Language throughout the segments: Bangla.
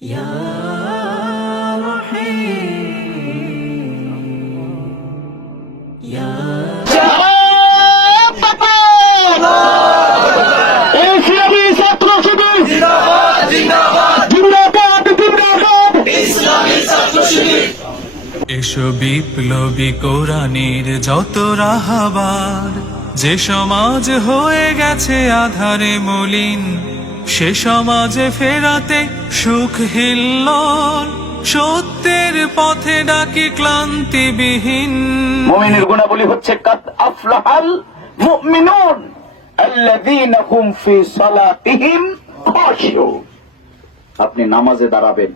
يا رحيم يا এসো বিপ্লবী কোরআনের যত রাহাবার, যে সমাজ হয়ে গেছে আধারে মলিন, সে সমাজে ফেরাতে সুখ হিল্লোল, সত্যের পথে ডাকি ক্লান্তিবিহীন। মুমিনের গুণাবলী হচ্ছে কাদ আফলাহাল মুমিনুন আল্লাযীনা হুম ফি সালাতিহিম খাশিউন। আপনি নামাজে দাঁড়াবেন,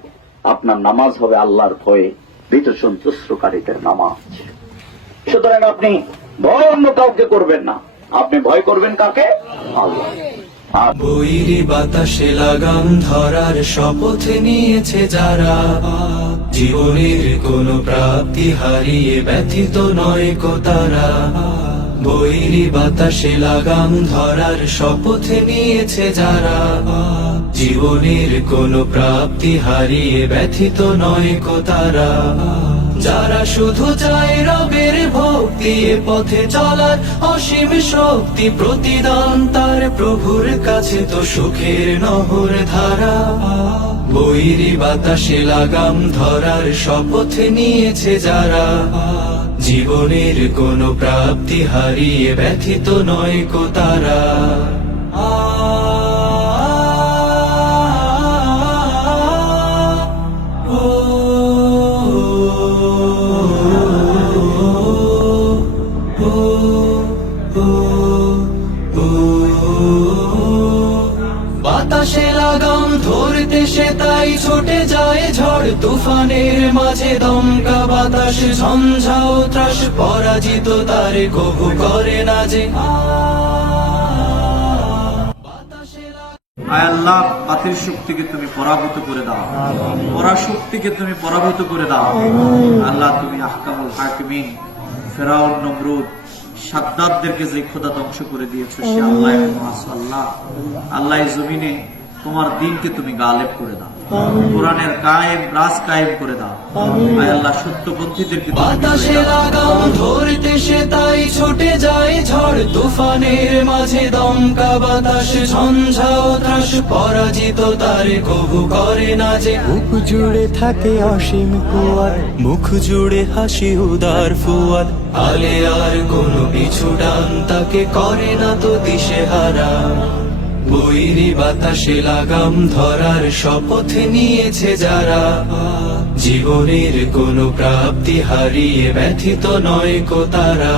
আপনার নামাজ হবে আল্লাহর ভয়ে ভীত সন্তুষ্টকারীদের নামাজ। সুতরাং আপনি ভয় অন্য কাউকে করবেন না, আপনি ভয় করবেন কাকে? আল্লাহ। বৈরি বাতাসে লাগাম ধরার শপথ নিয়েছে যারা, জীবনের কোনো প্রাপ্তি হারিয়ে ব্যথিত নয় কো তারা। বৈরি বাতাসে লাগাম ধরার শপথ নিয়েছে যারা, জীবনের কোনো প্রাপ্তি হারিয়ে ব্যথিত নয় কো তারা। যারা শুধু চায় রবের ভক্তি, এ পথে চলার অসীম শক্তি, প্রতিদান তার প্রভুর কাছে তো সুখের নহর ধারা। বৈরি বাতাসে লাগাম ধরার শপথ নিয়েছে যারা, জীবনের কোনো প্রাপ্তি হারিয়ে ব্যথিত নয় কো তারা। বাতাসে লাগাম ধরতে সে তাই ছুটে যায় ঝড় তুফানের মাঝে, দমকা বাতাস ঝঞ্ঝাও ত্রাস, পরাজিত তারে কবু করে না যে। আয় আল্লাহ, বাতিল শক্তিকে তুমি পরাভূত করে দাও, পরাশক্তিকে তুমি পরাভূত করে দাও। আল্লাহ, তুমি আহকামুল হাকিমিন, ফেরাউন, নমরুদ, সাদ্দাতদেরকে যে খোদা ধ্বংস করে দিয়েছো, সে আল্লাহ আল্লাহ। আল্লাহ, এই জমিনে তোমার দিনকে তুমি গালেব করে দাও, কোরআনের কায়েম রাজ কায়েম করে দাও। আয় আল্লাহ, সত্যপন্থীদেরকে বাতাসে লাগাম ধরতে সে তাই ছুটে যায় ঝড় তুফানের মাঝে, দমকা বাতাস ঝঞ্ঝাও ত্রাস, পরাজিত তারে কবু করে না যে। বুক জুড়ে থাকে অসীম কুয়ার, মুখ জুড়ে হাসি উদার ফুয়াদ, আলে আর কোনো পিছু ডান তাকে করে না তো দিশেহারা। বৈরি বাতাসে লাগাম ধরার শপথ নিয়েছে যারা, জীবনের কোনো প্রাপ্তি হারিয়ে ব্যথিত নয় কো তারা।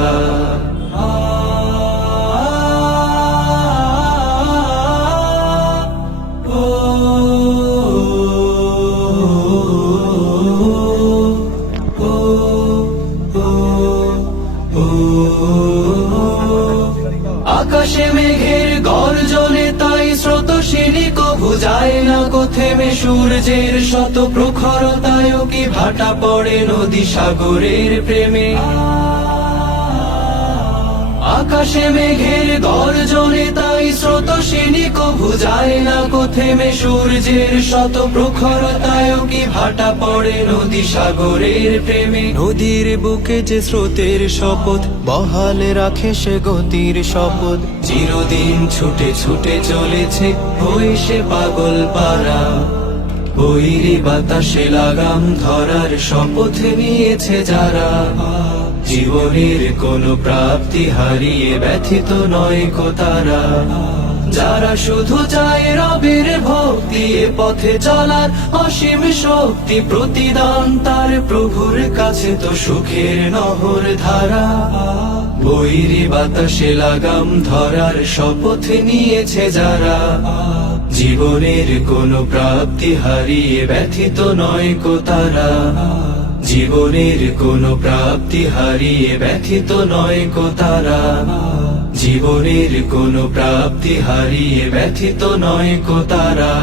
আকাশে মেঘের গর্জনে তাই স্রোতশিনী কভু যায় না কো থেমে, সূর্যের শত প্রখরতায় কি ভাটা পড়ে নদী সাগরের প্রেমে। আকাশে মেঘের গর্জনে তাই স্রোতশিনী কভু যায় না কো থেমে, সূর্যের শত প্রখরতায় কি ভাটা পড়ে নদী সাগরের প্রেমে। নদীর বুকে যে স্রোতের শপথ বহালে রাখে সে গতির শপথ, চিরদিন ছুটে ছুটে চলেছে হয়ে সে পাগল পারা। বৈরি বাতাসে লাগাম ধরার শপথ নিয়েছে যারা, জীবনের কোনো প্রাপ্তি হারিয়ে ব্যথিত নয় কো তারা। যারা শুধু চায় রবের ভক্তি, এ পথে চলার অসীম শক্তি, প্রতিদান তার প্রভুর কাছে তো সুখের নহর ধারা। বৈরি বাতাসে লাগাম ধরার শপথ নিয়েছে যারা, জীবনের কোনো প্রাপ্তি হারিয়ে ব্যথিত নয় কো তারা। জীবনের কোনো প্রাপ্তি হারিয়ে ব্যথিত নয় কো তারা। জীবনের কোনো প্রাপ্তি হারিয়ে ব্যথিত নয় কো তারা।